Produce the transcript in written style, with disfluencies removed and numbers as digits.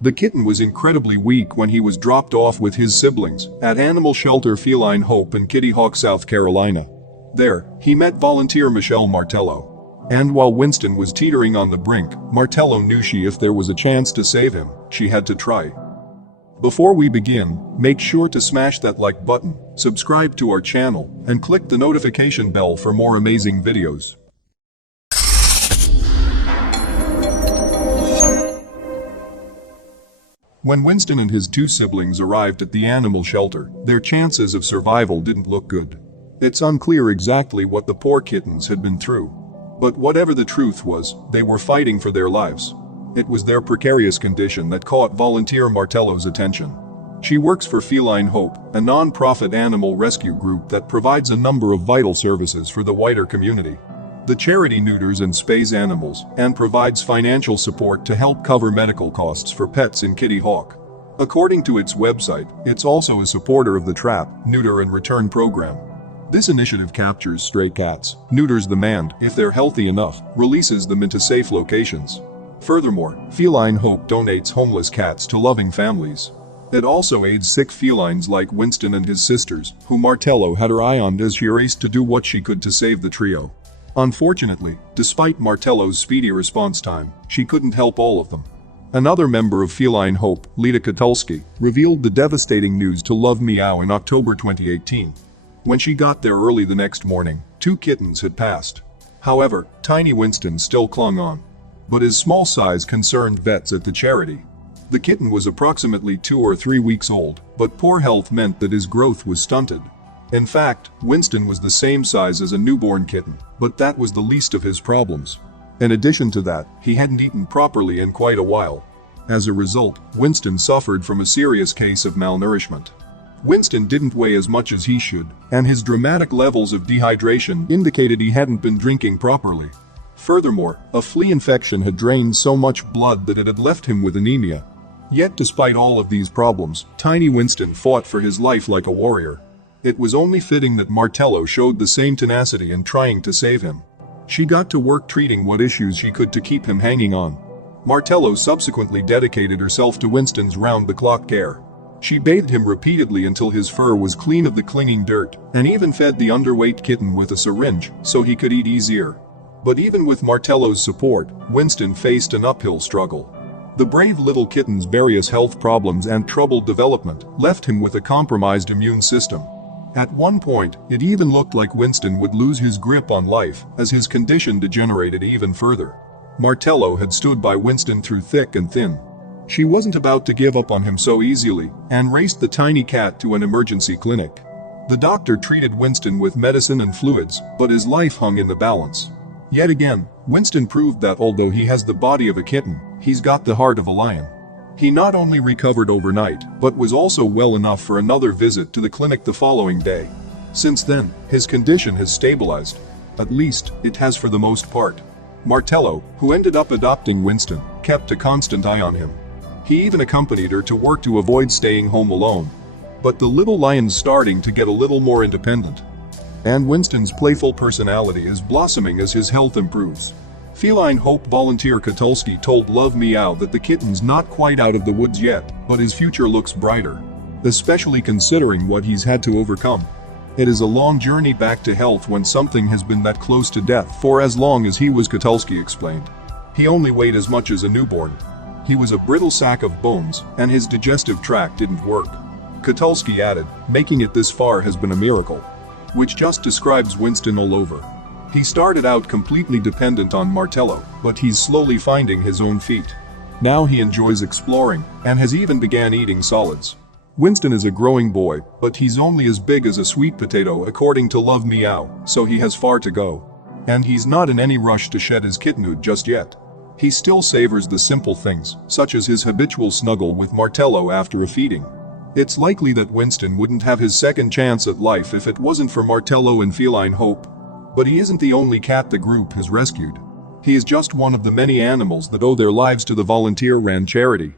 The kitten was incredibly weak when he was dropped off with his siblings at animal shelter Feline Hope in Kitty Hawk, South Carolina. There, he met volunteer Michelle Martello. And while Winston was teetering on the brink, Martello knew if there was a chance to save him, she had to try. Before we begin, make sure to smash that like button, subscribe to our channel, and click the notification bell for more amazing videos. When Winston and his two siblings arrived at the animal shelter, their chances of survival didn't look good. It's unclear exactly what the poor kittens had been through. But whatever the truth was, they were fighting for their lives. It was their precarious condition that caught volunteer Martello's attention. She works for Feline Hope, a non-profit animal rescue group that provides a number of vital services for the wider community. The charity neuters and spays animals and provides financial support to help cover medical costs for pets in Kitty Hawk. According to its website, it's also a supporter of the Trap, Neuter and Return program. This initiative captures stray cats, neuters them and, if they're healthy enough, releases them into safe locations. Furthermore, Feline Hope donates homeless cats to loving families. It also aids sick felines like Winston and his sisters, who Martello had her eye on as she raced to do what she could to save the trio. Unfortunately, despite Martello's speedy response time, she couldn't help all of them. Another member of Feline Hope, Kitten, revealed the devastating news to Love Meow in October 2018. When she got there early the next morning, 2 kittens had passed. However, tiny Winston still clung on. But his small size concerned vets at the charity. The kitten was approximately 2 or 3 weeks old, but poor health meant that his growth was stunted. In fact, Winston was the same size as a newborn kitten, but that was the least of his problems. In addition to that, he hadn't eaten properly in quite a while. As a result, Winston suffered from a serious case of malnourishment. Winston didn't weigh as much as he should, and his dramatic levels of dehydration indicated he hadn't been drinking properly. Furthermore, a flea infection had drained so much blood that it had left him with anemia. Yet despite all of these problems, tiny Winston fought for his life like a warrior. It was only fitting that Martello showed the same tenacity in trying to save him. She got to work treating what issues she could to keep him hanging on. Martello subsequently dedicated herself to Winston's round-the-clock care. She bathed him repeatedly until his fur was clean of the clinging dirt, and even fed the underweight kitten with a syringe so he could eat easier. But even with Martello's support, Winston faced an uphill struggle. The brave little kitten's various health problems and troubled development left him with a compromised immune system. At one point, it even looked like Winston would lose his grip on life as his condition degenerated even further. Martello had stood by Winston through thick and thin. She wasn't about to give up on him so easily and raced the tiny cat to an emergency clinic. The doctor treated Winston with medicine and fluids, but his life hung in the balance. Yet again, Winston proved that although he has the body of a kitten, he's got the heart of a lion. He not only recovered overnight, but was also well enough for another visit to the clinic the following day. Since then, his condition has stabilized. At least, it has for the most part. Martello, who ended up adopting Winston, kept a constant eye on him. He even accompanied her to work to avoid staying home alone. But the little lion's starting to get a little more independent. And Winston's playful personality is blossoming as his health improves. Feline Hope volunteer Kitten told Love Meow that the kitten's not quite out of the woods yet, but his future looks brighter. Especially considering what he's had to overcome. It is a long journey back to health when something has been that close to death for as long as he was, Kitten explained. He only weighed as much as a newborn. He was a brittle sack of bones, and his digestive tract didn't work. Kitten added, making it this far has been a miracle. Which just describes Winston all over. He started out completely dependent on Martello, but he's slowly finding his own feet. Now he enjoys exploring, and has even began eating solids. Winston is a growing boy, but he's only as big as a sweet potato according to Love Meow, so he has far to go. And he's not in any rush to shed his kittenhood just yet. He still savors the simple things, such as his habitual snuggle with Martello after a feeding. It's likely that Winston wouldn't have his second chance at life if it wasn't for Martello and Feline Hope. But he isn't the only cat the group has rescued. He is just one of the many animals that owe their lives to the volunteer-run charity.